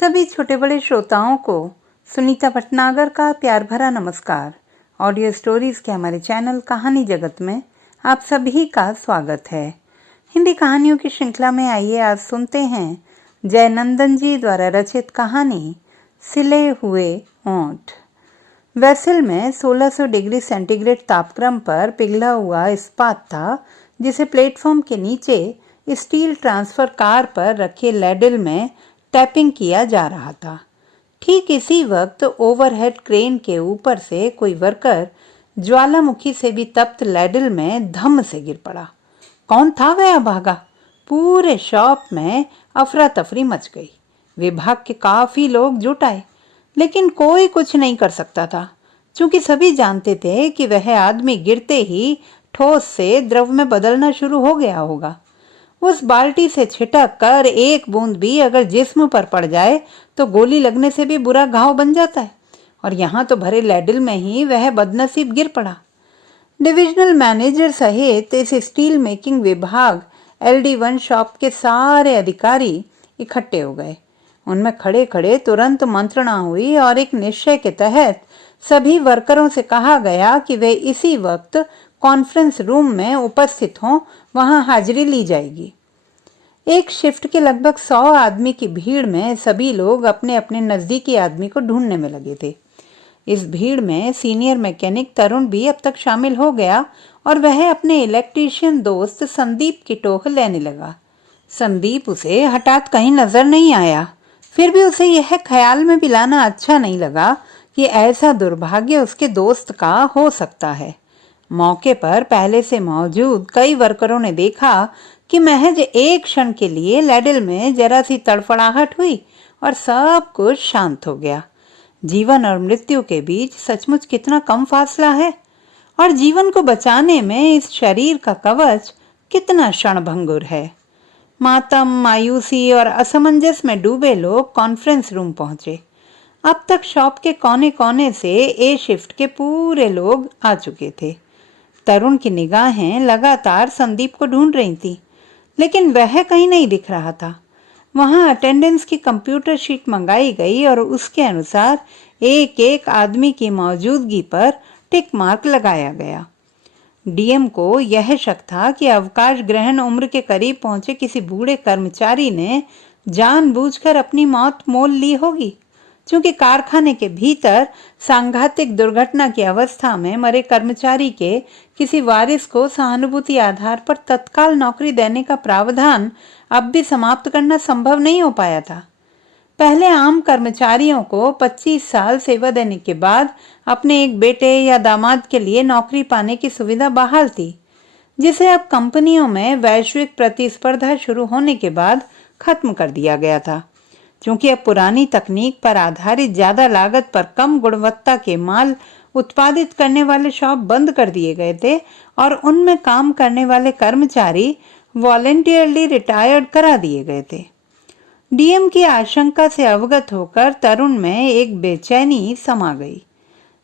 सभी छोटे बड़े श्रोताओं को सुनीता भटनागर का प्यार भरा नमस्कार। ऑडियो स्टोरीज के हमारे चैनल कहानी जगत में आप सभी का स्वागत है। हिंदी कहानियों की श्रृंखला में आइए आज सुनते हैं जयनंदन जी द्वारा रचित कहानी सिले हुए ऊंट। वेसल में 1600 डिग्री सेंटीग्रेड तापक्रम पर पिघला हुआ इस्पात था, जिसे प्लेटफॉर्म के नीचे स्टील ट्रांसफर कार पर रखे लैडल में टैपिंग किया जा रहा था। ठीक इसी वक्त ओवरहेड क्रेन के ऊपर से कोई वर्कर ज्वालामुखी से भी तप्त लैडल में धम से गिर पड़ा। कौन था वह अभागा? पूरे शॉप में अफरा तफरी मच गई। विभाग के काफी लोग जुट आए, लेकिन कोई कुछ नहीं कर सकता था, क्योंकि सभी जानते थे कि वह आदमी गिरते ही ठोस से द्रव में बदलना शुरू हो गया होगा। उस बाल्टी से छिटक कर एक बूंद भी अगर जिस्म पर पड़ जाए तो गोली लगने से भी बुरा घाव बन जाता है, और यहाँ तो भरे लैडल में ही वह बदनसीब गिर पड़ा। डिविजनल मैनेजर सहित इस स्टील मेकिंग विभाग LD1 शॉप के सारे अधिकारी इकट्ठे हो गए। उनमें खड़े खड़े तुरंत मंत्रणा हुई और एक निश्चय के तहत सभी वर्करों से कहा गया कि वे इसी वक्त कॉन्फ्रेंस रूम में उपस्थित हों, वहां हाजिरी ली जाएगी। एक शिफ्ट के लगभग 100 आदमी की भीड़ में सभी लोग अपने अपने नजदीकी आदमी को ढूंढने में लगे थे। इस भीड़ में सीनियर मैकेनिक तरुण भी अब तक शामिल हो गया और वह अपने इलेक्ट्रीशियन दोस्त संदीप की टोह लेने लगा। संदीप उसे हठात कहीं नजर नहीं आया, फिर भी उसे यह ख्याल में भी लाना अच्छा नहीं लगा कि ऐसा दुर्भाग्य उसके दोस्त का हो सकता है। मौके पर पहले से मौजूद कई वर्करों ने देखा कि महज एक क्षण के लिए लैडल में जरा सी तड़फड़ाहट हुई और सब कुछ शांत हो गया। जीवन और मृत्यु के बीच सचमुच कितना कम फासला है, और जीवन को बचाने में इस शरीर का कवच कितना क्षणभंगुर है। मातम, मायूसी और असमंजस में डूबे लोग कॉन्फ्रेंस रूम पहुंचे। अब तक शॉप के कोने कोने से ए शिफ्ट के पूरे लोग आ चुके थे। तरुण की निगाहें लगातार संदीप को ढूंढ रही थी, लेकिन वह कहीं नहीं दिख रहा था। वहां अटेंडेंस की कंप्यूटर शीट मंगाई गई और उसके अनुसार एक एक आदमी की मौजूदगी पर टिक मार्क लगाया गया। डीएम को यह शक था कि अवकाश ग्रहण उम्र के करीब पहुंचे किसी बूढ़े कर्मचारी ने जानबूझकर अपनी मौत मोल ली होगी, क्योंकि कारखाने के भीतर सांघातिक दुर्घटना की अवस्था में मरे कर्मचारी के किसी वारिस को सहानुभूति आधार पर तत्काल नौकरी देने का प्रावधान अब भी समाप्त करना संभव नहीं हो पाया था। पहले आम कर्मचारियों को 25 साल सेवा देने के बाद अपने एक बेटे या दामाद के लिए नौकरी पाने की सुविधा बहाल थी, जिसे अब कंपनियों में वैश्विक प्रतिस्पर्धा शुरू होने के बाद खत्म कर दिया गया था, क्योंकि अब पुरानी तकनीक पर आधारित ज्यादा लागत पर कम गुणवत्ता के माल उत्पादित करने वाले शॉप बंद कर दिए गए थे और उनमें काम करने वाले कर्मचारी वॉलेंटियरली रिटायर्ड करा दिए गए थे। डीएम की आशंका से अवगत होकर तरुण में एक बेचैनी समा गई।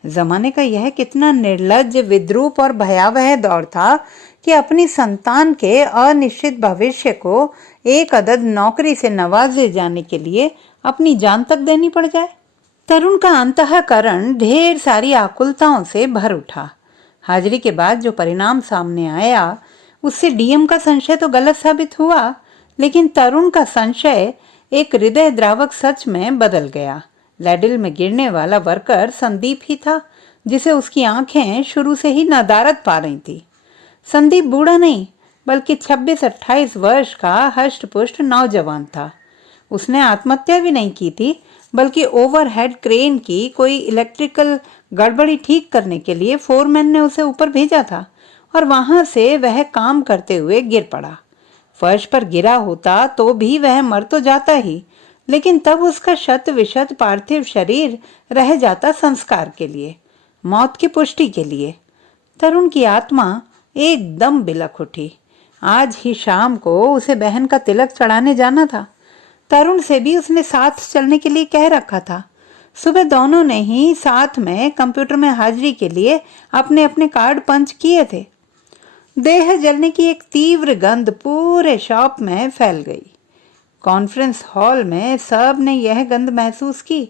जमाने का यह कितना निर्लज्ज, विद्रूप और भयावह दौर था कि अपनी संतान के अनिश्चित भविष्य को एक अदद नौकरी से नवाजे जाने के लिए अपनी जान तक देनी पड़ जाए। तरुण का अंतःकरण ढेर सारी आकुलताओं से भर उठा। हाजिरी के बाद जो परिणाम सामने आया उससे डीएम का संशय तो गलत साबित हुआ, लेकिन तरुण का संशय एक हृदय द्रावक सच में बदल गया। लैडल में गिरने वाला वर्कर संदीप ही था, जिसे उसकी आंखें शुरू से ही नदारद पा रही थी। संदीप बूढ़ा नहीं, बल्कि 26-28 वर्ष का हष्ट-पुष्ट नौजवान था। उसने आत्महत्या भी नहीं की थी, बल्कि ओवरहेड क्रेन की कोई इलेक्ट्रिकल गड़बड़ी ठीक करने के लिए फोरमैन ने उसे ऊपर भेजा था, और वहां से वह काम करते हुए गिर पड़ा। फर्श पर गिरा होता तो भी वह मर तो जाता ही, लेकिन तब उसका शत विशत पार्थिव शरीर रह जाता संस्कार के लिए, मौत की पुष्टि के लिए। तरुण की आत्मा एकदम बिलख उठी। आज ही शाम को उसे बहन का तिलक चढ़ाने जाना था। तरुण से भी उसने साथ चलने के लिए कह रखा था। सुबह दोनों ने ही साथ में कंप्यूटर में हाजिरी के लिए अपने अपने कार्ड पंच किए थे। देह जलने की एक तीव्र गंध पूरे शॉप में फैल गई। कॉन्फ्रेंस हॉल में सब ने यह गंध महसूस की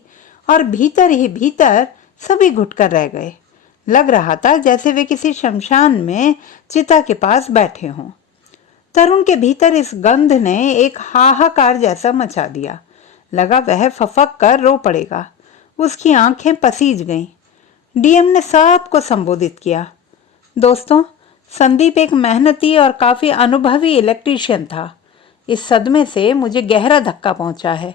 और भीतर ही भीतर सभी घुटकर रह गए। लग रहा था जैसे वे किसी शमशान में चिता के पास बैठे हों। तरुण के भीतर इस गंध ने एक हाहाकार जैसा मचा दिया। लगा वह फफक कर रो पड़ेगा। उसकी आंखें पसीज गईं। डीएम ने सबको संबोधित किया। दोस्तों, संदीप एक मेहनती और काफी अनुभवी इलेक्ट्रीशियन था। इस सदमे से मुझे गहरा धक्का पहुंचा है।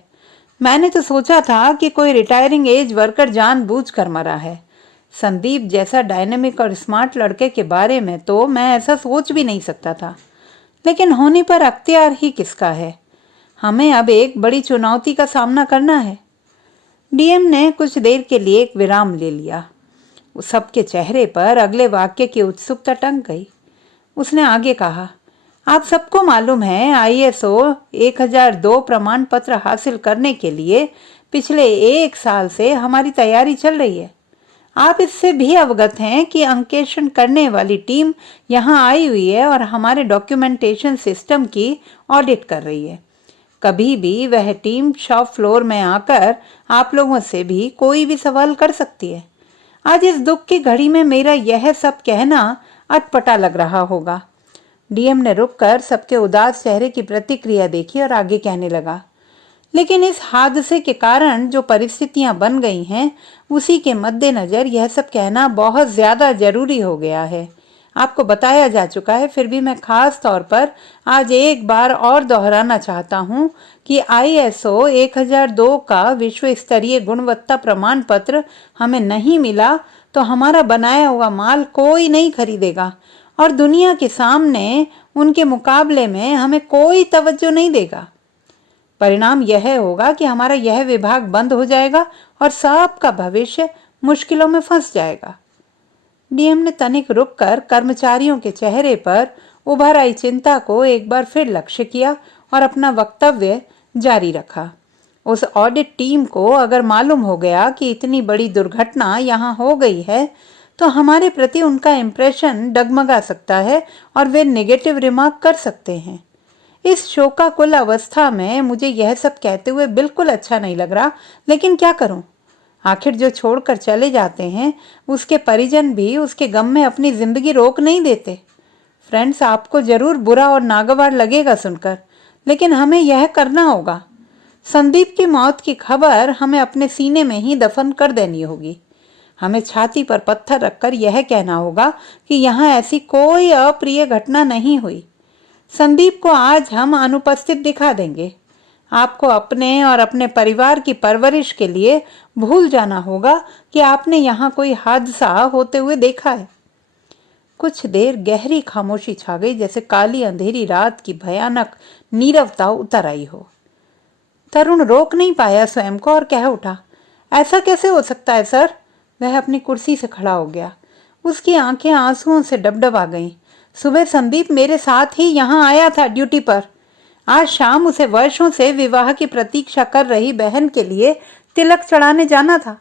मैंने तो सोचा था कि कोई रिटायरिंग एज वर्कर जानबूझकर मरा है। संदीप जैसा डायनेमिक और स्मार्ट लड़के के बारे में तो मैं ऐसा सोच भी नहीं सकता था। लेकिन होने पर अख्तियार ही किसका है। हमें अब एक बड़ी चुनौती का सामना करना है। डीएम ने कुछ देर के लिए एक विराम ले लिया। सबके चेहरे पर अगले वाक्य की उत्सुकता टंग गई। उसने आगे कहा, आप सबको मालूम है ISO 1002 प्रमाण पत्र हासिल करने के लिए पिछले 1 साल से हमारी तैयारी चल रही है। आप इससे भी अवगत हैं कि अंकेक्षण करने वाली टीम यहाँ आई हुई है और हमारे डॉक्यूमेंटेशन सिस्टम की ऑडिट कर रही है। कभी भी वह टीम शॉप फ्लोर में आकर आप लोगों से भी कोई भी सवाल कर सकती है। आज इस दुख की घड़ी में मेरा यह सब कहना अटपटा लग रहा होगा। डीएम ने रुककर सबके उदास चेहरे की प्रतिक्रिया देखी और आगे कहने लगा, लेकिन इस हादसे के कारण जो परिस्थितियां बन गई हैं, उसी के मद्देनजर यह सब कहना बहुत ज्यादा जरूरी हो गया है। आपको बताया जा चुका है, फिर भी मैं खास तौर पर आज एक बार और दोहराना चाहता हूं कि ISO 1002 का विश्व स्तरीय गुणवत्ता प्रमाण पत्र हमें नहीं मिला तो हमारा बनाया हुआ माल कोई नहीं खरीदेगा और दुनिया के सामने उनके मुकाबले में हमें कोई तवज्जो नहीं देगा। परिणाम यह होगा कि हमारा यह विभाग बंद हो जाएगा और सबका भविष्य मुश्किलों में फंस जाएगा। डीएम ने तनिक रुककर कर्मचारियों के चेहरे पर उभर आई चिंता को एक बार फिर लक्ष्य किया और अपना वक्तव्य जारी रखा। उस ऑडिट टीम को अगर मालूम हो गया कि इतनी बड़ी दुर्घटना यहाँ हो गई है तो हमारे प्रति उनका इंप्रेशन डगमगा सकता है और वे नेगेटिव रिमार्क कर सकते हैं। इस शोकाकुल अवस्था में मुझे यह सब कहते हुए बिल्कुल अच्छा नहीं लग रहा, लेकिन क्या करूं? आखिर जो छोड़कर चले जाते हैं उसके परिजन भी उसके गम में अपनी जिंदगी रोक नहीं देते। फ्रेंड्स, आपको जरूर बुरा और नागवार लगेगा सुनकर, लेकिन हमें यह करना होगा। संदीप की मौत की खबर हमें अपने सीने में ही दफन कर देनी होगी। हमें छाती पर पत्थर रखकर यह कहना होगा कि यहाँ ऐसी कोई अप्रिय घटना नहीं हुई। संदीप को आज हम अनुपस्थित दिखा देंगे। आपको अपने और अपने परिवार की परवरिश के लिए भूल जाना होगा कि आपने यहाँ कोई हादसा होते हुए देखा है। कुछ देर गहरी खामोशी छा गई, जैसे काली अंधेरी रात की भयानक नीरवता उतर आई हो। तरुण रोक नहीं पाया स्वयं को और कह उठा, ऐसा कैसे हो सकता है सर? वह अपनी कुर्सी से खड़ा हो गया। उसकी आंखें आंसुओं से डबडबा गईं। सुबह संदीप मेरे साथ ही यहाँ आया था ड्यूटी पर। आज शाम उसे वर्षों से विवाह की प्रतीक्षा कर रही बहन के लिए तिलक चढ़ाने जाना था।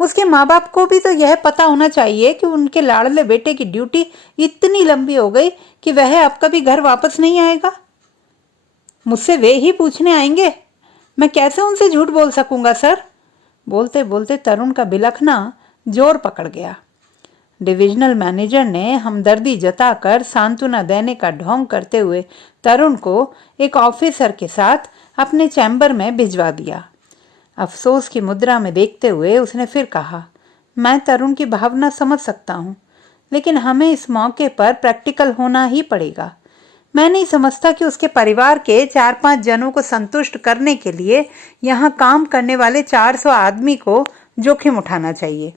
उसके माँ बाप को भी तो यह पता होना चाहिए कि उनके लाडले बेटे की ड्यूटी इतनी लंबी हो गई कि वह अब कभी घर वापस नहीं आएगा। मुझसे वे ही पूछने आएंगे, मैं कैसे उनसे झूठ बोल सकूंगा सर? बोलते बोलते तरुण का बिलखना जोर पकड़ गया। डिविजनल मैनेजर ने हमदर्दी जताकर सांत्वना देने का ढोंग करते हुए तरुण को एक ऑफिसर के साथ अपने चैम्बर में भिजवा दिया। अफसोस की मुद्रा में देखते हुए उसने फिर कहा, मैं तरुण की भावना समझ सकता हूँ, लेकिन हमें इस मौके पर प्रैक्टिकल होना ही पड़ेगा। मैं नहीं समझता कि उसके परिवार के 4-5 जनों को संतुष्ट करने के लिए यहाँ काम करने वाले 400 आदमी को जोखिम उठाना चाहिए।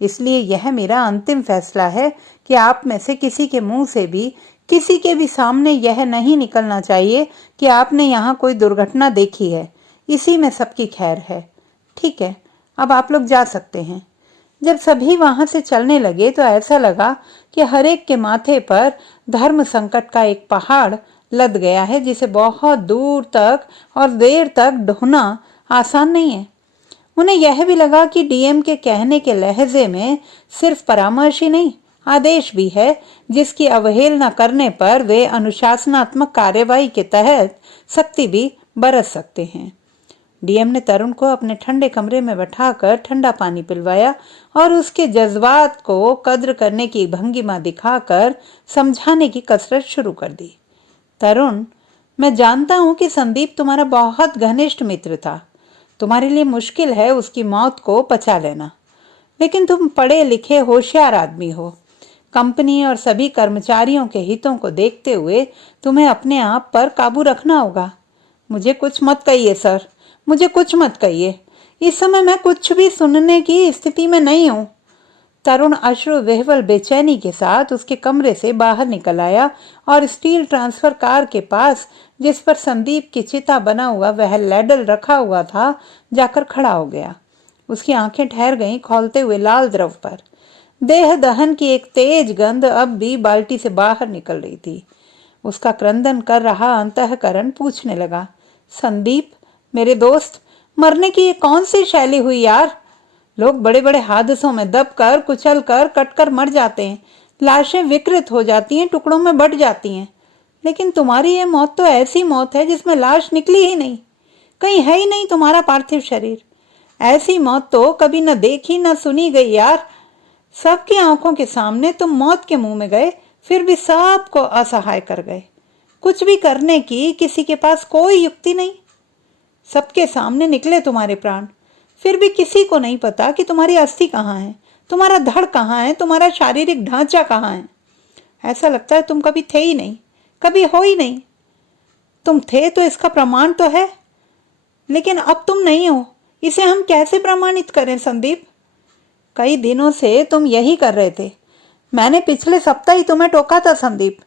इसलिए यह मेरा अंतिम फैसला है कि आप में से किसी के मुंह से भी, किसी के भी सामने यह नहीं निकलना चाहिए कि आपने यहाँ कोई दुर्घटना देखी है। इसी में सबकी खैर है। ठीक है, अब आप लोग जा सकते हैं। जब सभी वहां से चलने लगे तो ऐसा लगा कि हर एक के माथे पर धर्म संकट का एक पहाड़ लद गया है, जिसे बहुत दूर तक और देर तक ढोना आसान नहीं है। उन्हें यह भी लगा कि डीएम के कहने के लहजे में सिर्फ परामर्श ही नहीं, आदेश भी है, जिसकी अवहेलना करने पर वे अनुशासनात्मक कार्यवाही के तहत सख्ती भी बरस सकते हैं। डीएम ने तरुण को अपने ठंडे कमरे में बैठाकर ठंडा पानी पिलवाया और उसके जज्बात को कद्र करने की भंगिमा दिखाकर समझाने की कसरत शुरू कर दी। तरुण, मैं जानता हूं कि संदीप तुम्हारा बहुत घनिष्ठ मित्र था। तुम्हारे लिए मुश्किल है उसकी मौत को पचा लेना, लेकिन तुम पढ़े लिखे होशियार आदमी हो। कंपनी और सभी कर्मचारियों के हितों को देखते हुए तुम्हें अपने आप पर काबू रखना होगा। मुझे कुछ मत कहिए सर, मुझे कुछ मत कहिए। इस समय मैं कुछ भी सुनने की स्थिति में नहीं हूं। तरुण अश्रु विह्वल बेचैनी के साथ उसके कमरे से बाहर निकल आया और स्टील ट्रांसफर कार के पास, जिस पर संदीप की चिता बना हुआ वह लैडल रखा हुआ था, जाकर खड़ा हो गया। उसकी आंखें ठहर गईं खौलते हुए लाल द्रव पर। देह दहन की एक तेज गंध अब भी बाल्टी से बाहर निकल रही थी। उसका क्रंदन कर रहा अंतःकरण पूछने लगा, संदीप मेरे दोस्त, मरने की ये कौन सी शैली हुई यार? लोग बड़े बड़े हादसों में दबकर, कुचलकर, कटकर मर जाते हैं। लाशें विकृत हो जाती हैं, टुकड़ों में बट जाती हैं। लेकिन तुम्हारी ये मौत तो ऐसी मौत है जिसमें लाश निकली ही नहीं, कहीं है ही नहीं तुम्हारा पार्थिव शरीर। ऐसी मौत तो कभी न देखी न सुनी गई यार। सबकी आंखों के सामने तुम मौत के मुंह में गए, फिर भी सबको असहाय कर गए। कुछ भी करने की किसी के पास कोई युक्ति नहीं। सबके सामने निकले तुम्हारे प्राण, फिर भी किसी को नहीं पता कि तुम्हारी अस्थि कहाँ है, तुम्हारा धड़ कहाँ है, तुम्हारा शारीरिक ढांचा कहाँ है। ऐसा लगता है तुम कभी थे ही नहीं, कभी हो ही नहीं। तुम थे तो इसका प्रमाण तो है, लेकिन अब तुम नहीं हो। इसे हम कैसे प्रमाणित करें संदीप? कई दिनों से तुम यही कर रहे थे। मैंने पिछले सप्ताह ही तुम्हें टोका था संदीप,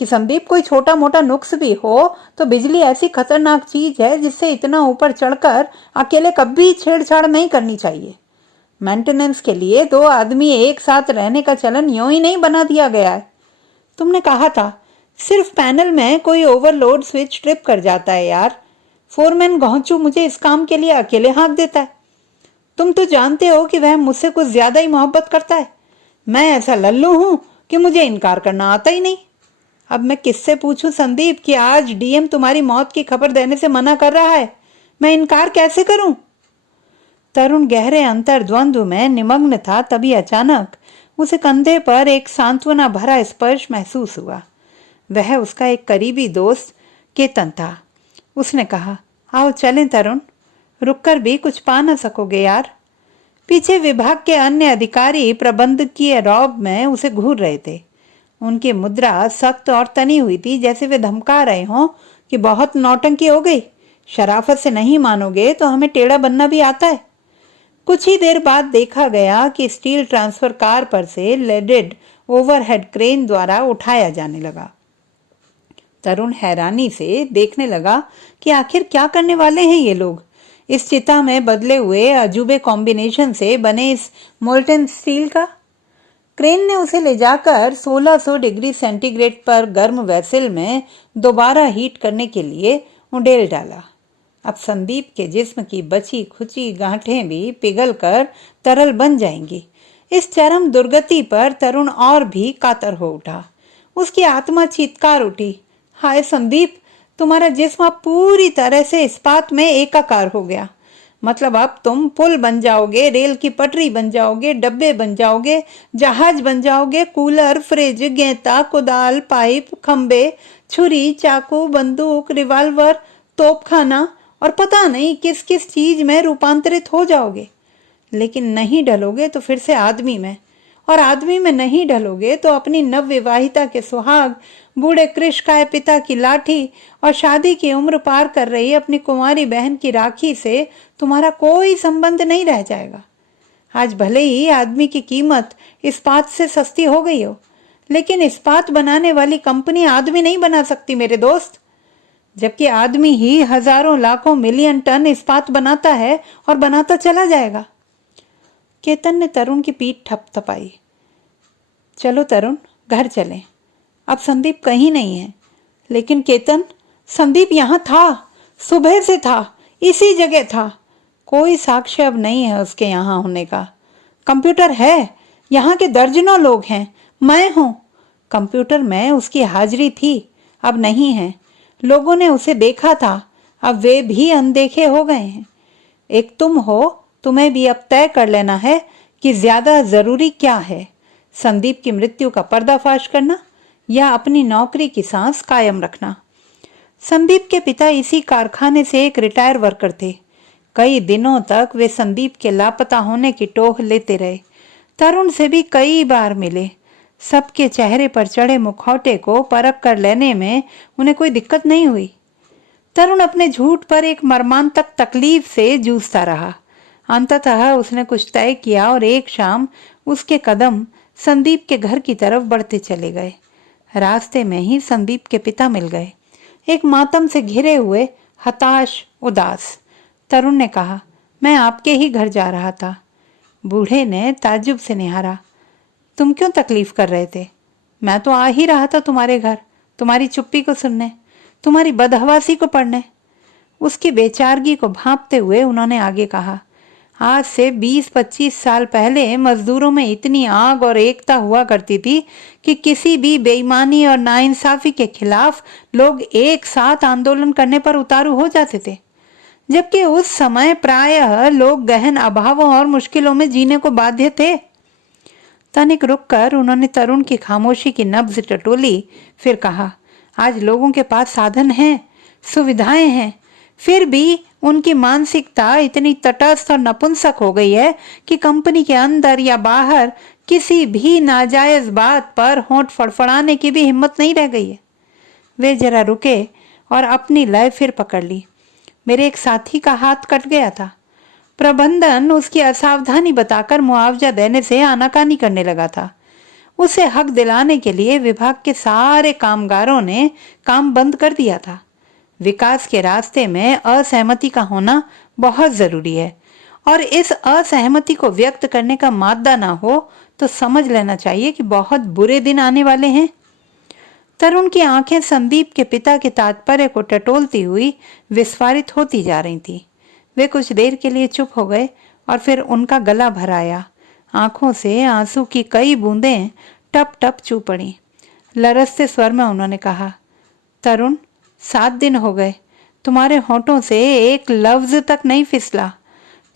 कि संदीप कोई छोटा मोटा नुक्स भी हो तो बिजली ऐसी खतरनाक चीज है जिससे इतना ऊपर चढ़कर अकेले कभी छेड़छाड़ नहीं करनी चाहिए। मेंटेनेंस के लिए 2 आदमी एक साथ रहने का चलन यूं ही नहीं बना दिया गया है। तुमने कहा था सिर्फ पैनल में कोई ओवरलोड स्विच ट्रिप कर जाता है यार। फोरमैन घोंचू मुझे इस काम के लिए अकेले हाँक देता है। तुम तो जानते हो कि वह मुझसे कुछ ज्यादा ही मोहब्बत करता है। मैं ऐसा लल्लू हूं कि मुझे इनकार करना आता ही नहीं। अब मैं किससे पूछूं संदीप कि आज डीएम तुम्हारी मौत की खबर देने से मना कर रहा है? मैं इनकार कैसे करूं? तरुण गहरे अंतर्द्वंद्व में निमग्न था, तभी अचानक उसे कंधे पर एक सांत्वना भरा स्पर्श महसूस हुआ। वह उसका एक करीबी दोस्त केतन था। उसने कहा, आओ चलें तरुण, रुककर भी कुछ पा न सकोगे यार। पीछे विभाग के अन्य अधिकारी प्रबंधकीय रौब में उसे घूर रहे थे। उनकी मुद्रा सख्त और तनी हुई थी, जैसे वे धमका रहे हों कि बहुत नौटंकी हो गई, शराफत से नहीं मानोगे तो हमें टेढ़ा बनना भी आता है। कुछ ही देर बाद देखा गया कि स्टील ट्रांसफर कार पर से लेडेड ओवरहेड क्रेन द्वारा उठाया जाने लगा। तरुण हैरानी से देखने लगा कि आखिर क्या करने वाले हैं ये लोग। इस चिता में बदले हुए अजूबे कॉम्बिनेशन से बने इस मोल्टन स्टील का। क्रेन ने उसे ले जाकर 1600 डिग्री सेंटीग्रेड पर गर्म वेसल में दोबारा हीट करने के लिए उंडेल डाला। अब संदीप के जिस्म की बची खुची गांठें भी पिघलकर तरल बन जाएंगी। इस चरम दुर्गति पर तरुण और भी कातर हो उठा। उसकी आत्मा चीत्कार उठी, हाय संदीप, तुम्हारा जिस्म पूरी तरह से इस्पात में एकाकार हो गया। मतलब अब तुम पुल बन जाओगे, रेल की पटरी बन जाओगे, डब्बे बन जाओगे, जहाज बन जाओगे, कूलर, फ्रिज, गेंता, कुदाल, पाइप, खंबे, छुरी, चाकू, बंदूक, रिवाल्वर, तोपखाना और पता नहीं किस किस चीज में रूपांतरित हो जाओगे। लेकिन नहीं ढलोगे तो फिर से आदमी में, और आदमी में नहीं ढलोगे तो अपनी नवविवाहिता के सुहाग, बूढ़े कृषकाय पिता की लाठी और शादी की उम्र पार कर रही अपनी कुंवारी बहन की राखी से तुम्हारा कोई संबंध नहीं रह जाएगा। आज भले ही आदमी की कीमत इस्पात से सस्ती हो गई हो, लेकिन इस्पात बनाने वाली कंपनी आदमी नहीं बना सकती मेरे दोस्त, जबकि आदमी ही हजारों लाखों मिलियन टन इस्पात बनाता है और बनाता चला जाएगा। केतन ने तरुण की पीठ थपथपाई। चलो तरुण, घर चलें। अब संदीप कहीं नहीं है। लेकिन केतन, संदीप यहाँ था, सुबह से था, इसी जगह था। कोई साक्ष्य अब नहीं है उसके यहाँ होने का। कंप्यूटर है, यहाँ के दर्जनों लोग हैं, मैं हूँ। कंप्यूटर में उसकी हाजिरी थी, अब नहीं है। लोगों ने उसे देखा था, अब वे भी अनदेखे हो गए हैं। एक तुम हो, तुम्हें भी अब तय कर लेना है कि ज्यादा जरूरी क्या है, संदीप की मृत्यु का पर्दाफाश करना या अपनी नौकरी की सांस कायम रखना। संदीप के पिता इसी कारखाने से एक रिटायर वर्कर थे। कई दिनों तक वे संदीप के लापता होने की टोह लेते रहे। तरुण से भी कई बार मिले। सबके चेहरे पर चढ़े मुखौटे को परख कर लेने में उन्हें कोई दिक्कत नहीं हुई। तरुण अपने झूठ पर एक मर्मांतक तकलीफ से जूझता रहा। अंततः उसने कुछ तय किया और एक शाम उसके कदम संदीप के घर की तरफ बढ़ते चले गए। रास्ते में ही संदीप के पिता मिल गए, एक मातम से घिरे हुए, हताश, उदास। तरुण ने कहा, मैं आपके ही घर जा रहा था। बूढ़े ने ताज्जुब से निहारा। तुम क्यों तकलीफ कर रहे थे? मैं तो आ ही रहा था तुम्हारे घर, तुम्हारी चुप्पी को सुनने, तुम्हारी बदहवासी को पढ़ने। उसकी बेचारगी को भांपते हुए उन्होंने आगे कहा, आज से 20-25 साल पहले मजदूरों में इतनी आग और एकता हुआ करती थी कि किसी भी बेईमानी और नाइंसाफी के खिलाफ लोग एक साथ आंदोलन करने पर उतारू हो जाते थे, जबकि उस समय प्रायः लोग गहन अभावों और मुश्किलों में जीने को बाध्य थे। तनिक रुककर उन्होंने तरुण की खामोशी की नब्ज टटोली, फिर कहा, आज लोगों के पास साधन हैं, सुविधाएं हैं, फिर भी उनकी मानसिकता इतनी तटस्थ और नपुंसक हो गई है कि कंपनी के अंदर या बाहर किसी भी नाजायज बात पर होंठ फड़फड़ाने की भी हिम्मत नहीं रह गई है। वे जरा रुके और अपनी लय फिर पकड़ ली। मेरे एक साथी का हाथ कट गया था। प्रबंधन उसकी असावधानी बताकर मुआवजा देने से आनाकानी करने लगा था। उसे हक दिलाने के लिए विभाग के सारे कामगारों ने काम बंद कर दिया था। विकास के रास्ते में असहमति का होना बहुत जरूरी है, और इस असहमति को व्यक्त करने का मादा ना हो तो समझ लेना चाहिए कि बहुत बुरे दिन आने वाले हैं। तरुण की आंखें संदीप के पिता के तात्पर्य को टटोलती हुई विस्फारित होती जा रही थी। वे कुछ देर के लिए चुप हो गए और फिर उनका गला भर आया। आंखों से आंसू की कई बूंदें टप टप चू पड़ी। लरसते स्वर में उन्होंने कहा, तरुण, 7 दिन हो गए, तुम्हारे होठों से एक लफ्ज तक नहीं फिसला।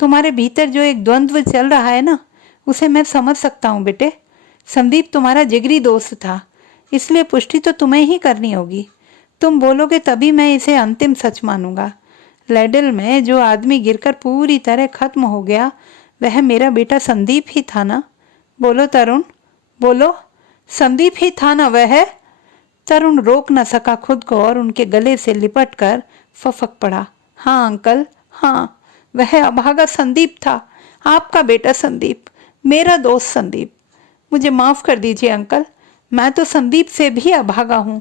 तुम्हारे भीतर जो एक द्वंद्व चल रहा है ना, उसे मैं समझ सकता हूँ बेटे। संदीप तुम्हारा जिगरी दोस्त था, इसलिए पुष्टि तो तुम्हें ही करनी होगी। तुम बोलोगे तभी मैं इसे अंतिम सच मानूंगा। लैडल में जो आदमी गिरकर पूरी तरह खत्म हो गया, वह मेरा बेटा संदीप ही था ना? बोलो तरुण, बोलो, संदीप ही था ना वह? तरुण रोक न सका खुद को और उनके गले से लिपट कर फफक पड़ा। हाँ अंकल, हाँ, वह अभागा संदीप था, आपका बेटा संदीप, मेरा दोस्त संदीप। मुझे माफ कर दीजिए अंकल, मैं तो संदीप से भी अभागा हूँ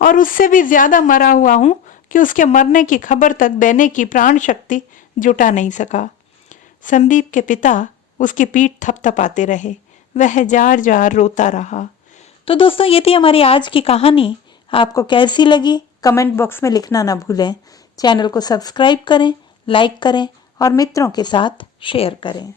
और उससे भी ज्यादा मरा हुआ हूँ कि उसके मरने की खबर तक देने की प्राण शक्ति जुटा नहीं सका। संदीप के पिता उसकी पीठ थपथपाते रहे। वह जार जार रोता रहा। तो दोस्तों, ये थी हमारी आज की कहानी। आपको कैसी लगी कमेंट बॉक्स में लिखना ना भूलें। चैनल को सब्सक्राइब करें, लाइक करें और मित्रों के साथ शेयर करें।